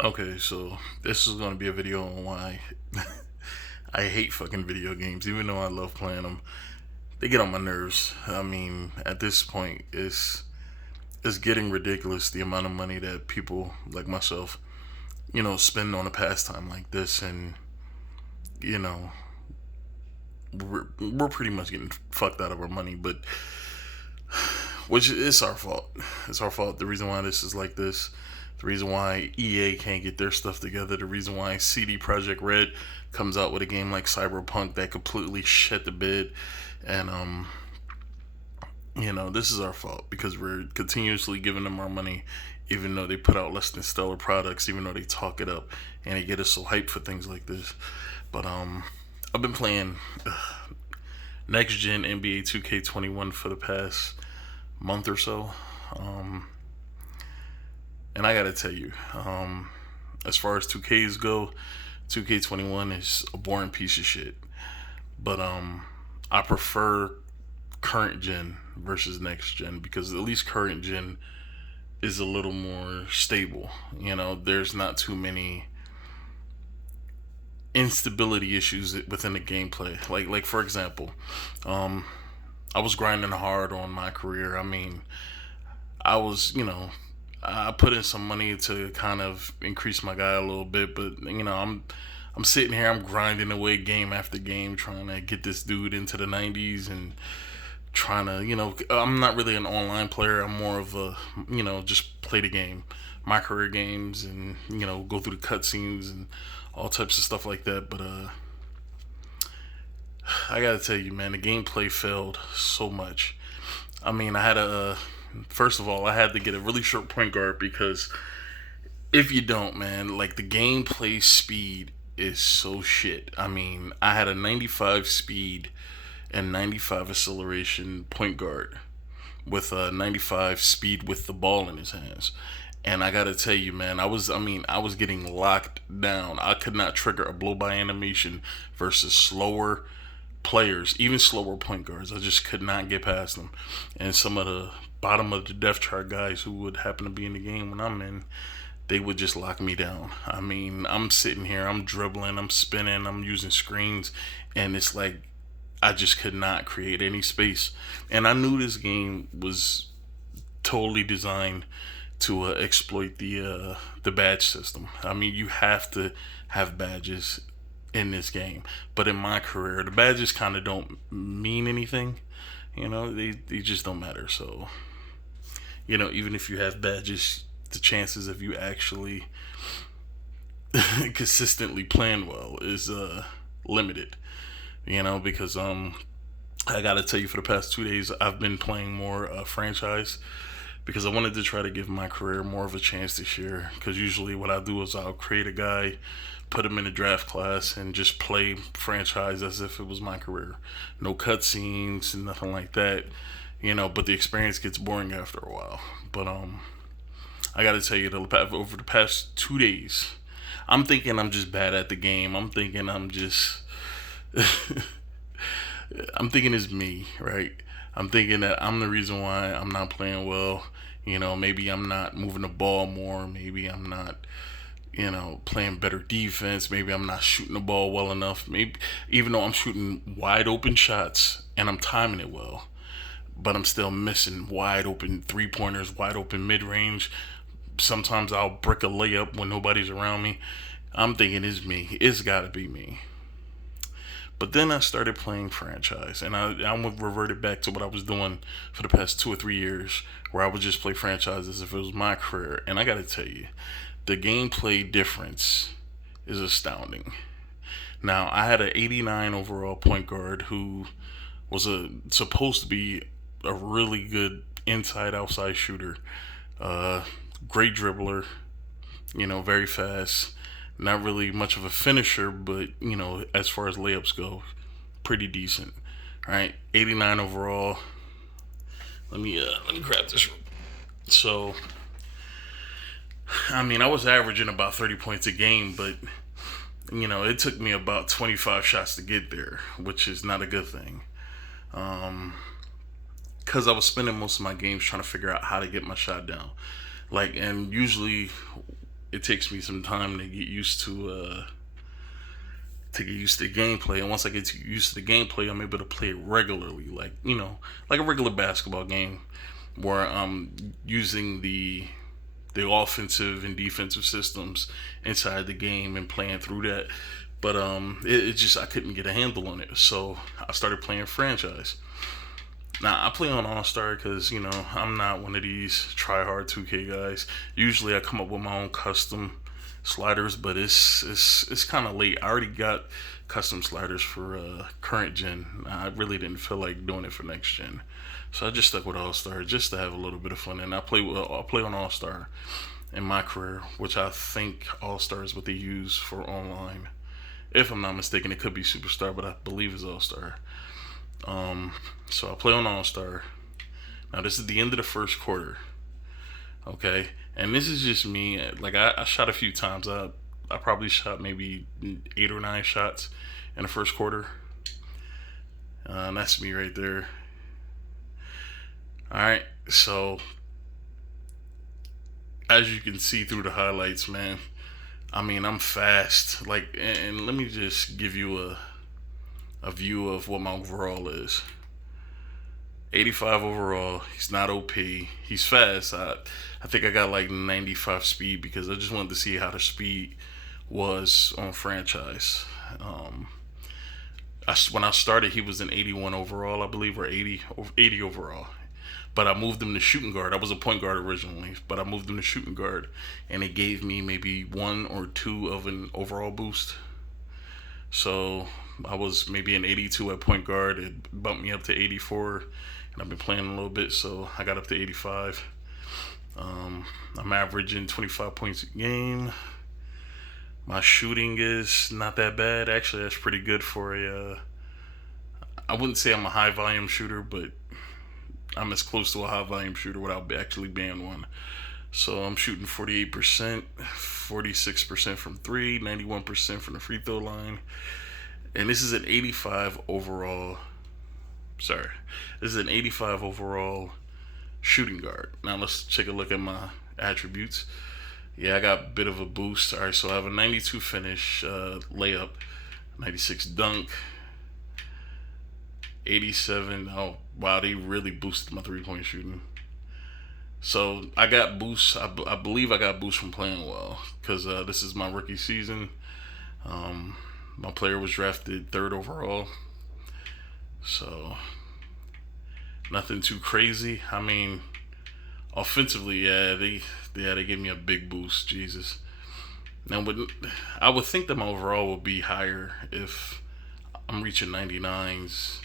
Okay, so this is gonna be a video on why I hate fucking video games, even though I love playing them. They get on my nerves. I mean, at this point, it's getting ridiculous the amount of money that people like myself, spend on a pastime like this, and you know, we're pretty much getting fucked out of our money, but which is our fault. It's our fault. The reason why this is like this, the reason why EA can't get their stuff together, the reason why CD Projekt Red comes out with a game like Cyberpunk that completely shit the bed, and this is our fault because we're continuously giving them our money, even though they put out less than stellar products, even though they talk it up and they get us so hyped for things like this. But I've been playing next gen NBA 2K21 for the past month or so. Um, and I gotta tell you, as far as 2Ks go, 2K21 is a boring piece of shit. But I prefer current gen versus next gen because at least current gen is a little more stable. There's not too many instability issues within the gameplay. Like for example, um, I was grinding hard on my career. I mean, I was, I put in some money to kind of increase my guy a little bit, but I'm sitting here, I'm grinding away game after game, trying to get this dude into the 90s and trying to, I'm not really an online player. I'm more of a, just play the game, my career games, and go through the cutscenes and all types of stuff like that. But I gotta tell you, man, the gameplay failed so much. I mean, first of all, I had to get a really short point guard because if you don't, man, like the gameplay speed is so shit. I mean, I had a 95 speed and 95 acceleration point guard with a 95 speed with the ball in his hands. And I gotta tell you, man, I was getting locked down. I could not trigger a blow by animation versus slower players, even slower point guards. I just could not get past them. And some of the bottom of the depth chart guys who would happen to be in the game when I'm in, they would just lock me down. I mean, I'm sitting here, I'm dribbling, I'm spinning, I'm using screens, and it's like I just could not create any space. And I knew this game was totally designed to exploit the badge system. I mean, you have to have badges in this game, but in my career, the badges kind of don't mean anything. They just don't matter. So even if you have badges, the chances of you actually consistently playing well is limited. Because I gotta tell you, for the past 2 days, I've been playing more franchise because I wanted to try to give my career more of a chance this year. Because usually, what I do is I'll create a guy, put him in a draft class, and just play franchise as if it was my career. No cutscenes and nothing like that. But the experience gets boring after a while. But I gotta tell you, over the past 2 days, I'm thinking I'm just bad at the game. I'm thinking I'm just I'm thinking it's me, right? I'm thinking that I'm the reason why I'm not playing well. Maybe I'm not moving the ball more. Maybe I'm not, playing better defense. Maybe I'm not shooting the ball well enough. Maybe even though I'm shooting wide open shots and I'm timing it well, but I'm still missing wide open 3 pointers, wide open mid range. Sometimes I'll brick a layup when nobody's around me. I'm thinking it's me. It's got to be me. But then I started playing franchise, and I reverted back to what I was doing for the past 2 or 3 years, where I would just play franchise as if it was my career. And I got to tell you, the gameplay difference is astounding. Now, I had an 89 overall point guard who was supposed to be a really good inside outside shooter, uh, great dribbler, very fast. Not really much of a finisher, but as far as layups go, pretty decent. All right, 89 overall. Let me grab this. So, I mean, I was averaging about 30 points a game, but it took me about 25 shots to get there, which is not a good thing. Because I was spending most of my games trying to figure out how to get my shot down. And usually it takes me some time to get used to the gameplay. And once I get used to the gameplay, I'm able to play it regularly, like like a regular basketball game, where I'm using the offensive and defensive systems inside the game and playing through that. But it just I couldn't get a handle on it, so I started playing franchise. Now I play on All Star because I'm not one of these try hard 2K guys. Usually I come up with my own custom sliders, but it's kind of late. I already got custom sliders for current gen. I really didn't feel like doing it for next gen, so I just stuck with All Star just to have a little bit of fun. And I play on All Star in my career, which I think All Star is what they use for online. If I'm not mistaken, it could be Superstar, but I believe it's All Star. Um, so I play on All Star. Now this is the end of the first quarter. Okay, and this is just me. Like I shot a few times. I probably shot maybe 8 or 9 shots in the first quarter. And that's me right there. All right, so as you can see through the highlights, man. I mean, I'm fast. Like, and let me just give you a view of what my overall is. 85 overall. He's not OP. He's fast. I think I got like 95 speed because I just wanted to see how the speed was on franchise. When I started, he was an 81 overall, I believe, or 80 overall. But I moved him to shooting guard. I was a point guard originally, but I moved him to shooting guard, and it gave me maybe 1 or 2 of an overall boost. So I was maybe an 82 at point guard. It bumped me up to 84, and I've been playing a little bit, so I got up to 85. I'm averaging 25 points a game. My shooting is not that bad. Actually, that's pretty good for a. I wouldn't say I'm a high volume shooter, but I'm as close to a high volume shooter without actually being one. So I'm shooting 48%, 46% from three, 91% from the free throw line. And this is an 85 overall. Sorry. This is an 85 overall shooting guard. Now let's take a look at my attributes. Yeah, I got a bit of a boost. All right, so I have a 92 finish, layup, 96 dunk, 87. Oh, wow, they really boosted my three-point shooting. So I got boosts. I believe I got boosts from playing well because this is my rookie season. My player was drafted 3rd overall. So nothing too crazy. I mean, offensively, they gave me a big boost. Jesus. Now, I would think that my overall would be higher if I'm reaching 99s.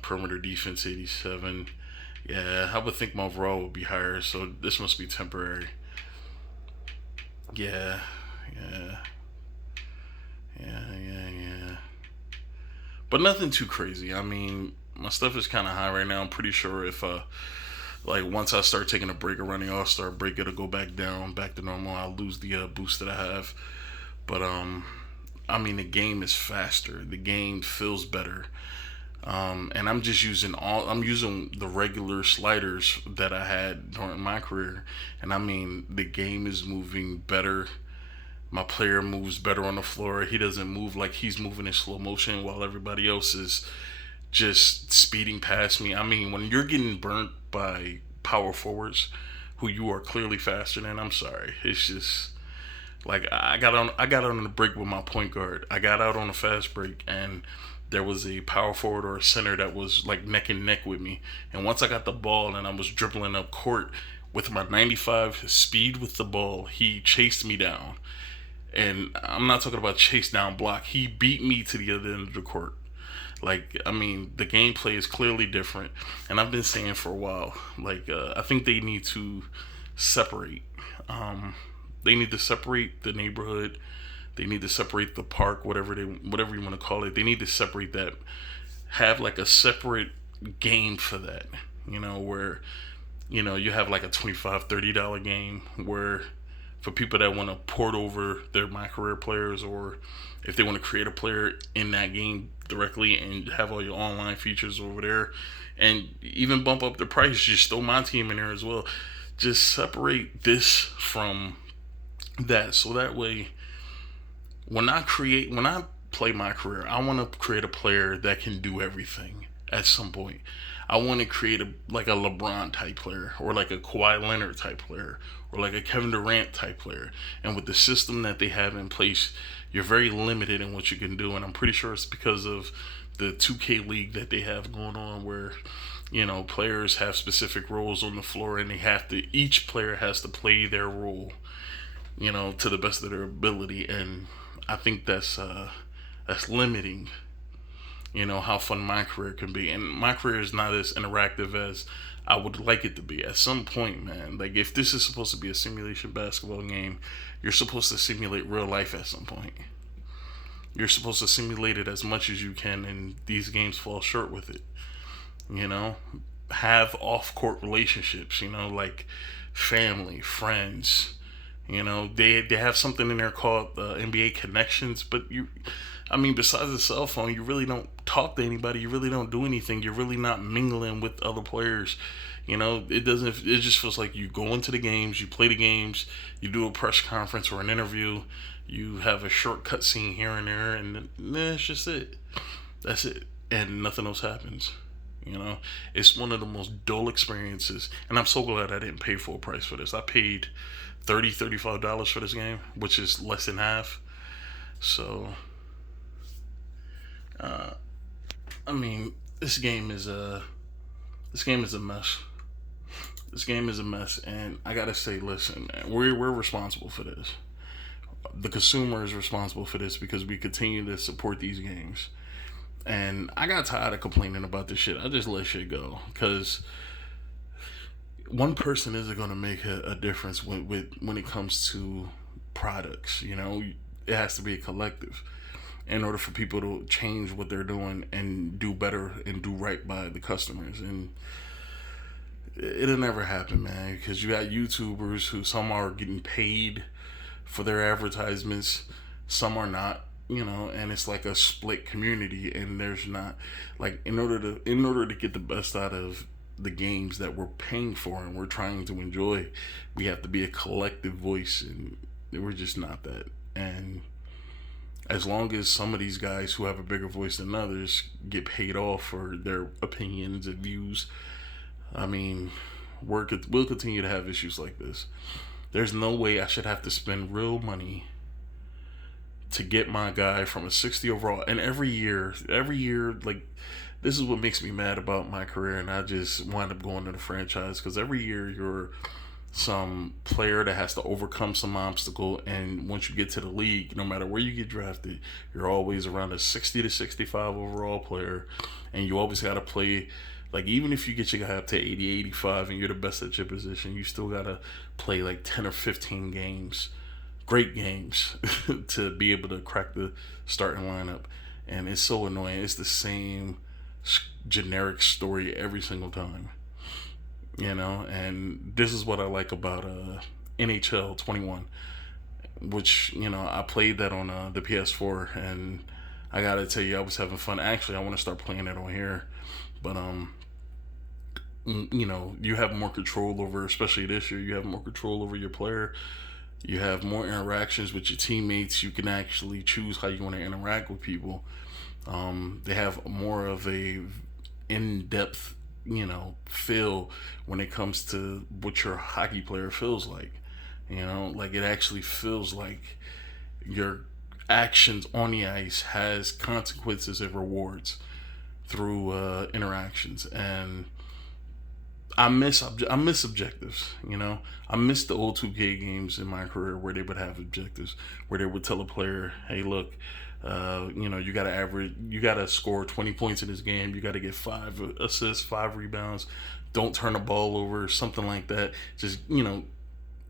Perimeter defense 87. Yeah, I would think my overall would be higher. So this must be temporary. Yeah, yeah, yeah. But nothing too crazy. I mean, my stuff is kind of high right now. I'm pretty sure if like once I start taking a break or running All Star break, it'll go back down, back to normal. I'll lose the boost that I have. But I mean, the game is faster. The game feels better. And I'm using the regular sliders that I had during my career. And I mean, the game is moving better. My player moves better on the floor. He doesn't move like he's moving in slow motion while everybody else is just speeding past me. I mean, when you're getting burnt by power forwards who you are clearly faster than, I'm sorry. It's just like I got on the break with my point guard. I got out on a fast break and there was a power forward or a center that was like neck and neck with me. And once I got the ball and I was dribbling up court with my 95 speed with the ball, he chased me down. And I'm not talking about chase down block. He beat me to the other end of the court. Like, I mean, the gameplay is clearly different. And I've been saying for a while, like, I think they need to separate. They need to separate the neighborhood. They need to separate the park, whatever you want to call it. They need to separate that. Have like a separate game for that. Where, you have like a $25-$30 game where for people that want to port over their My Career players, or if they want to create a player in that game directly and have all your online features over there and even bump up the price, just throw my team in there as well. just separate this from that, so that way when I play my career, I want to create a player that can do everything at some point. I want to create like a LeBron type player, or like a Kawhi Leonard type player, or like a Kevin Durant type player. And with the system that they have in place, you're very limited in what you can do. And I'm pretty sure it's because of the 2K league that they have going on, where players have specific roles on the floor, and each player has to play their role, to the best of their ability. And I think that's limiting, how fun my career can be. And my career is not as interactive as I would like it to be. At some point, man, like, if this is supposed to be a simulation basketball game, you're supposed to simulate real life at some point. You're supposed to simulate it as much as you can, and these games fall short with it. Have off court relationships, like family, friends. They have something in there called NBA connections, but besides the cell phone, you really don't talk to anybody. You really don't do anything. You're really not mingling with other players. It doesn't. It just feels like you go into the games, you play the games, you do a press conference or an interview, you have a short cut scene here and there, and then that's just it. That's it, and nothing else happens. It's one of the most dull experiences, and I'm so glad I didn't pay full price for this. I paid $35 for this game, which is less than half. So, this game is a mess. This game is a mess, and I gotta say, listen, man, we're responsible for this. The consumer is responsible for this because we continue to support these games. And I got tired of complaining about this shit. I just let shit go, because one person isn't going to make a difference when it comes to products. It has to be a collective in order for people to change what they're doing and do better and do right by the customers. And it'll never happen, man, because you got YouTubers who, some are getting paid for their advertisements, some are not. And it's like a split community, and there's not, like, in order to get the best out of the games that we're paying for and we're trying to enjoy, we have to be a collective voice, and we're just not that. And as long as some of these guys who have a bigger voice than others get paid off for their opinions and views, we'll continue to have issues like this. There's no way I should have to spend real money to get my guy from a 60 overall. And every year, like, this is what makes me mad about my career, and I just wind up going to the franchise, because every year you're some player that has to overcome some obstacle, and once you get to the league, no matter where you get drafted, you're always around a 60 to 65 overall player, and you always got to play, like, even if you get your guy up to 80, 85 and you're the best at your position, you still got to play like 10 or 15 games, great games, to be able to crack the starting lineup. And it's so annoying. It's the same generic story every single time, and this is what I like about NHL 21, which, I played that on the PS4, and I gotta tell you, I was having fun. Actually, I want to start playing it on here, but you have more control over, especially this year, you have more control over your player. You have more interactions with your teammates. You can actually choose how you want to interact with people. They have more of a in-depth, feel when it comes to what your hockey player feels like. Like, it actually feels like your actions on the ice has consequences and rewards through interactions. And I miss objectives. I miss the old 2K games in my career where they would have objectives, where they would tell a player, "Hey, look, you gotta score 20 points in this game. You gotta get 5 assists, 5 rebounds. Don't turn the ball over," something like that. Just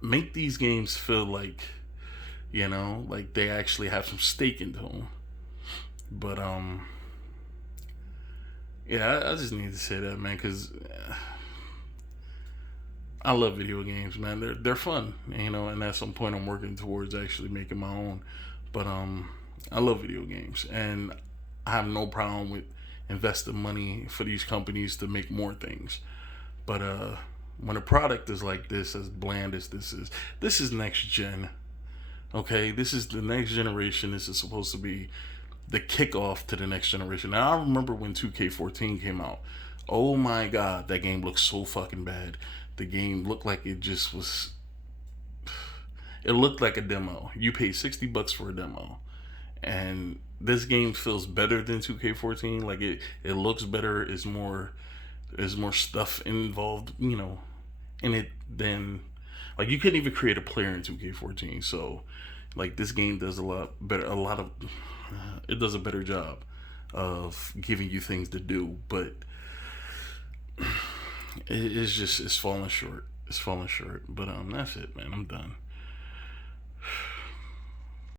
make these games feel like, like they actually have some stake into them. But yeah, I just need to say that, man, because I love video games, man. They're fun, and at some point I'm working towards actually making my own. But I love video games, and I have no problem with investing money for these companies to make more things. But When a product is like this, as bland as this is next gen. Okay, this is the next generation. This is supposed to be the kickoff to the next generation. Now I remember when 2K14 came out. Oh my god, that game looked so fucking bad. The game looked like it just was. It looked like a demo. You paid $60 for a demo, and this game feels better than 2K14. Like it looks better. It's more. There's more stuff involved. In it than like you couldn't even create a player in 2K14. So like this game does a lot better. A lot of it does a better job of giving you things to do, but it's falling short. It's falling short. But that's it, man. I'm done.